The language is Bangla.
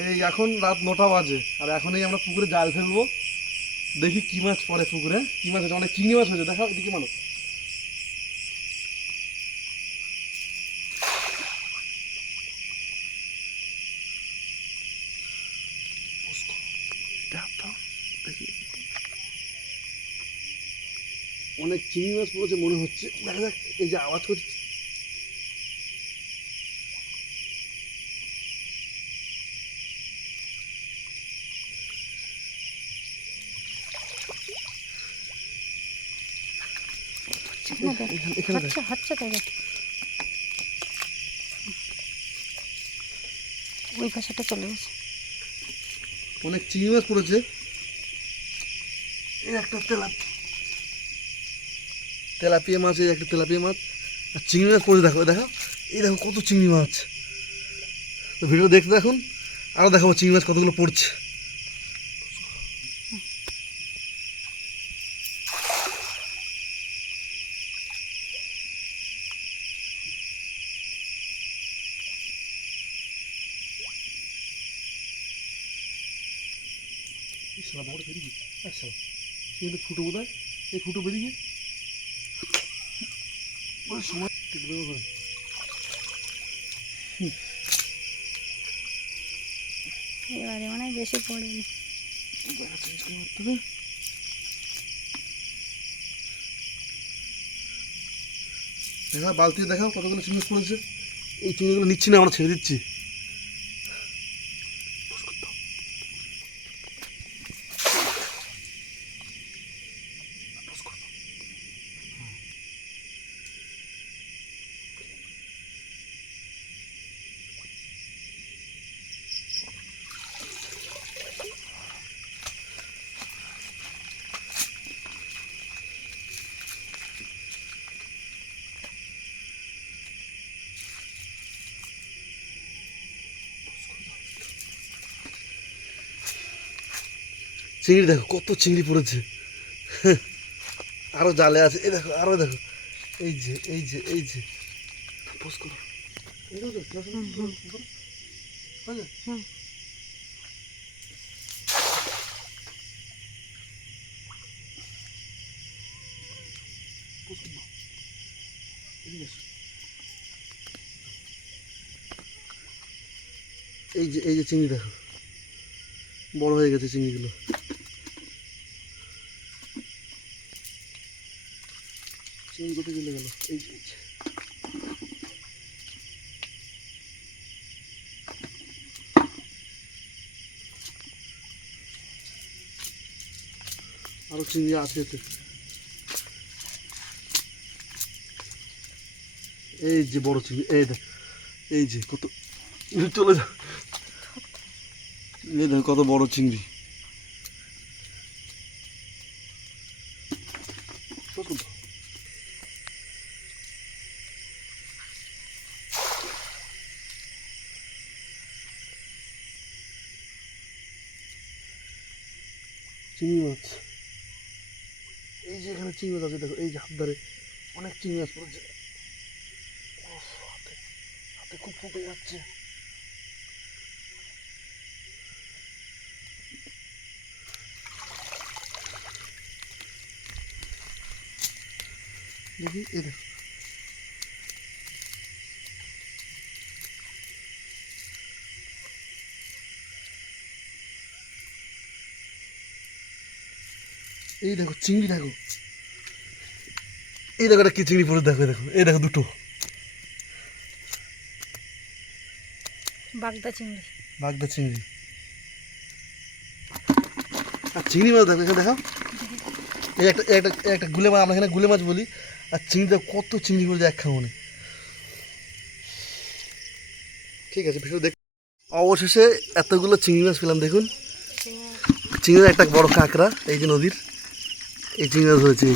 এই এখন রাত 9টা বাজে আর এখনই আমরা পুকুরে জাল ফেলবো, দেখি কি মাছ পড়ে পুকুরে। কি মাছ হচ্ছে? অনেক চিংড়ি মাছ হয়েছে, দেখাও এদিকে মানুষ। দেখি অনেক চিংড়ি মাছ পড়েছে মনে হচ্ছে, দেখা যাক। এই যে আওয়াজ করছে, এখানে ওই ভাষাটা চলে গেছে। অনেক চিংড়ি মাছ পড়েছে। এই একটা তেলাপিয়া মাছ, এই একটা তেলাপিয়া মাছ আর চিংড়ি মাছ পড়েছে। দেখো দেখো, এই দেখো কত চিংড়ি মাছ। তো ভিডিও দেখতে দেখুন, আরও দেখাবো চিংড়ি মাছ কতগুলো পড়ছে। বড় বেরিয়ে আচ্ছা, কিন্তু ফুটো বোধ হয়, এই ফুটো বেরিয়ে সময় এবারে মনে হয় বেশি পড়েনি। দেখা বালতি দেখাও কতগুলো চিংড়ি পড়েছে। এই চিংড়িগুলো নিচ্ছি না, আমরা ছেড়ে দিচ্ছি। চিংড়ি দেখো কত চিংড়ি পড়েছে, আরো জালে আছে। এই দেখো, আরো দেখো, এই যে এই যে এই যে পোস্ট করো। এই যে এই যে চিংড়ি দেখো, বড় হয়ে গেছে চিংড়িগুলো। চিংড়ি কোথায় চলে গেল? এই যে আরো চিংড়ি আছে এতে। এই যে বড় চিংড়ি, এই দেখ, এই যে কত, চলে যা, এই দেখ কত বড় চিংড়ি। চিংড়ি মাছ, এই যে এখানে চিংড়ি মাছ আছে দেখো, এই যে হাত ধরে অনেক চিংড়ি মাছ পড়েছে। হাতে হাতে খুব ফুটে যাচ্ছে। দেখি এই দেখো, এই দেখো চিংড়ি দেখো, এই দেখো একটা কি চিংড়ি পড়ে দেখো, দেখো এই দেখো দুটো বাগদা চিংড়ি, বাগদা চিংড়ি। আর চিংড়ি মাছ দেখো, এখানে দেখো, এই একটা একটা একটা গুলে মাছ, আমরা এখানে গুলে মাছ বলি। আর চিংড়িটা কত চিংড়ি পড়েছে এক খামনে। ঠিক আছে, ভিডিও দেখ। অবশেষে এতগুলো চিংড়ি মাছ পেলাম, দেখুন চিংড়ির একটা বড় কাঁকড়া, এই যে নদীর এই চিংড়ি মাছ হয়েছে।